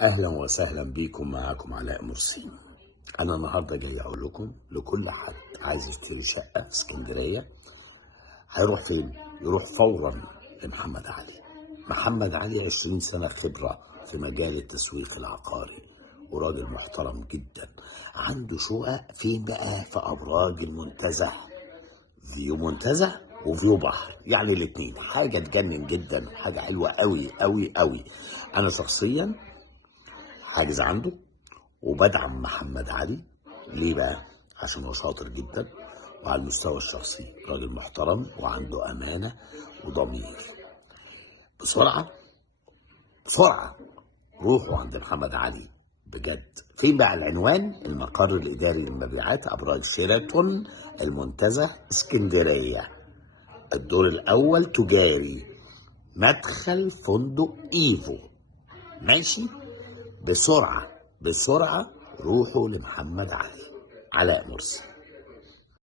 أهلا وسهلا بيكم، معاكم علاء مرسي. أنا النهاردة جاي أقول لكم لكل حد عايز يشتري شقة في اسكندرية هيروح فين؟ يروح فورا لمحمد علي. محمد علي 20 سنة خبرة في مجال التسويق العقاري وراجل محترم جدا. عنده شقق فين بقى؟ في أبراج المنتزه، فيو منتزه وفيو بحر، يعني الاتنين حاجة تجنن جدا، حاجة حلوة قوي قوي قوي. أنا شخصيا حاجز عنده وبدعم محمد علي. ليه بقى؟ عشان هو شاطر جدا، وعلى المستوى الشخصي راجل محترم وعنده أمانة وضمير. بسرعة بسرعة روحوا عند محمد علي بجد. فين بقى العنوان؟ المقر الإداري للمبيعات أبراج شيراتون المنتزه اسكندرية، الدور الأول تجاري، مدخل فندق إيفو. ماشي؟ بسرعة بسرعة روحوا لمحمد علي. علاء مرسي.